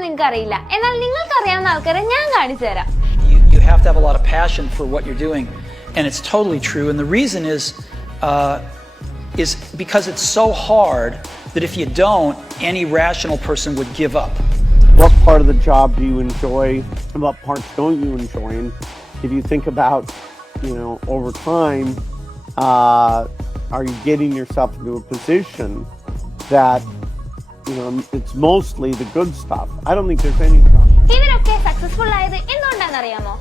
എന്താണെന്ന് നിങ്ങൾക്ക് അറിയില്ല. എന്നാൽ നിങ്ങൾക്ക് അറിയാവുന്ന ആൾക്കാരെ ഞാൻ കാണിച്ചു തരാം. You have to have a lot of passion for what you're doing, and it's totally true. And the reason is because it's so hard that if you don't, any rational person would give up. What part of the job do you enjoy, and what parts don't you enjoy? And if you think about, over time, are you getting yourself into a position that, it's mostly the good stuff? I don't think there's any stuff. ഇവരൊക്കെ successful ആയത് എന്തുകൊണ്ടാണെന്നറിയാമോ?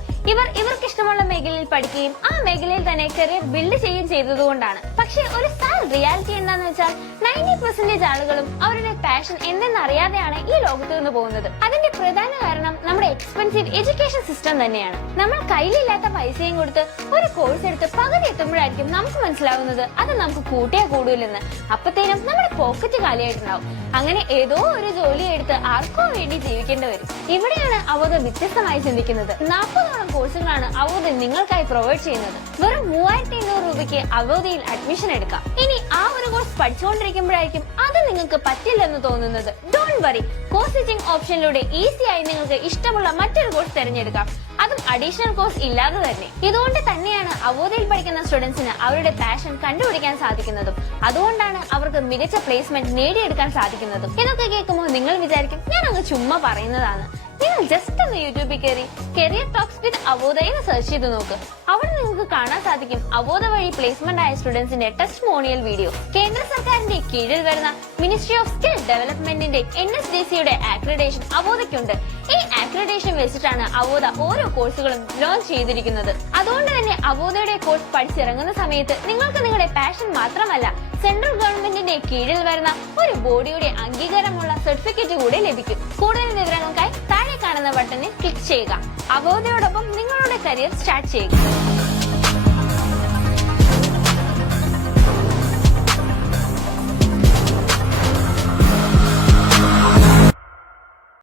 ഇവർക്ക് ഇഷ്ടമുള്ള മേഖലയിൽ പഠിക്കുകയും ആ മേഖലയിൽ തന്നെ career build ചെയ്യുകയും ചെയ്തതുകൊണ്ടാണ്. പക്ഷെ ഒരു സാഡ് റിയാലിറ്റി എന്താന്ന് വെച്ചാൽ 90% ആളുകളും അവരുടെ പാഷൻ എന്തെന്നറിയാതെയാണ് ഈ ലോകത്ത് നിന്ന് പോകുന്നത്. അതിന്റെ പ്രധാന കാരണം നമ്മുടെ എക്സ്പെൻസീവ് എഡ്യൂക്കേഷൻ സിസ്റ്റം തന്നെയാണ്. നമ്മൾ കയ്യിലില്ലാത്ത പൈസയും കൊടുത്ത് ഒരു കോഴ്സ് എടുത്ത് പകുതി എത്തുമ്പോഴായിരിക്കും നമുക്ക് മനസ്സിലാവുന്നത് അത് നമുക്ക് കൂട്ടിയാ കൂടൂലെന്ന്. അപ്പത്തേനും നമ്മുടെ പോക്കറ്റ് കാലിയായിട്ടുണ്ടാവും. അങ്ങനെ ഏതോ ഒരു ജോലി എടുത്ത് ആർക്കോ വേണ്ടി ജീവിക്കേണ്ടി വരും. ഇവിടെയാണ് അവോധ വ്യത്യസ്തമായി ചിന്തിക്കുന്നത്. 40ഓളം കോഴ്സുകളാണ് അവോധ നിങ്ങൾക്കായി പ്രൊവൈഡ് ചെയ്യുന്നത്. വെറും 3500 രൂപയ്ക്ക് അവോധയിൽ അഡ്മിഷൻ എടുക്കാം. ഇനി ആ ഒരു കോഴ്സ് പഠിച്ചുകൊണ്ടിരിക്കുമ്പോഴായിരിക്കും അത് നിങ്ങൾക്ക് പറ്റില്ലെന്ന് തോന്നുന്നത്. ഡോണ്ട് വറി, കോഴ്സ് സ്വിച്ചിങ് ഓപ്ഷനിലൂടെ ഈസി ആയി നിങ്ങൾക്ക് ഇഷ്ടമുള്ള മറ്റൊരു കോഴ്സ് തിരഞ്ഞെടുക്കാം. അതും അഡീഷണൽ കോഴ്സ് ഇല്ലാതെ തന്നെ. ഇതുകൊണ്ട് തന്നെയാണ് അവോധയിൽ പഠിക്കുന്ന സ്റ്റുഡൻസിന് അവരുടെ പാഷൻ കണ്ടുപിടിക്കാൻ സാധിക്കുന്നതും അതുകൊണ്ടാണ് അവർക്ക് മികച്ച പ്ലേസ്മെന്റ് നേടിയെടുക്കാൻ സാധിക്കുന്നതും. ഇതൊക്കെ കേൾക്കുമ്പോൾ നിങ്ങൾ വിചാരിക്കും ഞാൻ അങ്ങ് ചുമ്മാ പറയുന്നതാണ്. നിങ്ങൾ ജസ്റ്റ് ഒന്ന് യൂട്യൂബിൽ കയറി കരിയർ ടോക്സ് വിത്ത് അവോധ എന്ന് സെർച്ച് ചെയ്ത് നോക്ക്. അവിടെ നിങ്ങൾക്ക് കാണാൻ സാധിക്കും അവോധ വഴി പ്ലേസ്മെന്റ് ആയ സ്റ്റുഡൻസിന്റെ ടെസ്റ്റിമോണിയൽ വീഡിയോ. കേന്ദ്ര സർക്കാരിന്റെ കീഴിൽ വരുന്ന മിനിസ്ട്രി ഓഫ് സ്കിൽ ഡെവലപ്മെന്റിന്റെ NSDCയുടെ ആക്രഡിറ്റേഷൻ അവോധയ്ക്കുണ്ട്. ഈ ആക്രഡിറ്റേഷൻ വെച്ചിട്ടാണ് അവോധ ഓരോ കോഴ്സുകളും ലോഞ്ച് ചെയ്തിരിക്കുന്നത്. അതുകൊണ്ട് തന്നെ അവോധയുടെ കോഴ്സ് പഠിച്ചിറങ്ങുന്ന സമയത്ത് നിങ്ങൾക്ക് നിങ്ങളുടെ പാഷൻ മാത്രമല്ല സെൻട്രൽ ഗവൺമെന്റിന്റെ കീഴിൽ വരുന്ന ഒരു ബോഡിയുടെ അംഗീകാരമുള്ള സർട്ടിഫിക്കറ്റ് കൂടി ലഭിക്കും. കൂടുതൽ വിവരങ്ങൾക്കായി താഴെ കാണുന്ന ബട്ടണിൽ ക്ലിക്ക് ചെയ്യുക. അവോധയോടൊപ്പം നിങ്ങളുടെ കരിയർ സ്റ്റാർട്ട് ചെയ്യുക.